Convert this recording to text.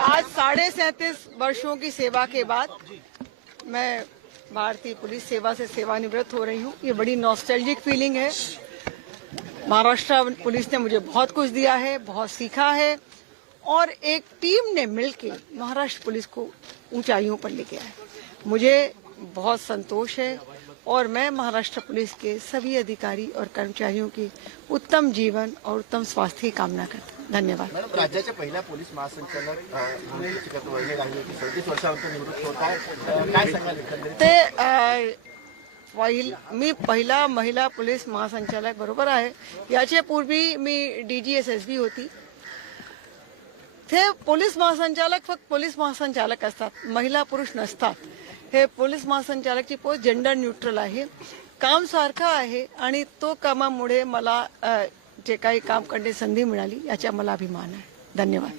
आज 37.5 वर्षों की सेवा के बाद मैं भारतीय पुलिस सेवा से सेवानिवृत्त हो रही हूँ। ये बड़ी नॉस्टैल्जिक फीलिंग है। महाराष्ट्र पुलिस ने मुझे बहुत कुछ दिया है, बहुत सीखा है और एक टीम ने मिलकर महाराष्ट्र पुलिस को ऊंचाइयों पर ले गया है। मुझे बहुत संतोष है और मैं महाराष्ट्र पुलिस के सभी अधिकारी और कर्मचारियों की उत्तम जीवन और उत्तम स्वास्थ्य की कामना करता हूं। धन्यवाद। मॅडम, राज्याच्या पहिल्या पोलीस महासंचालक म्हणून वय लागली की 37 वर्षानंतर निवृत्त होत आहे, काय सांगाल एकंदरीत? ते मी पहिला महिला पोलीस महासंचालक बरोबर आहे। याच्या पूर्वी मी DGSSB होती। ते पोलीस महासंचालक फक्त पोलीस महासंचालक असतात, महिला पुरुष नसतात। हे पोलीस महासंचालकची पोस्ट जेंडर न्यूट्रल आहे। काम सारखं आहे आणि तो कामामुळे मला जे काही काम करण्याची संधी मिळाली याचा मला अभिमान आहे। धन्यवाद।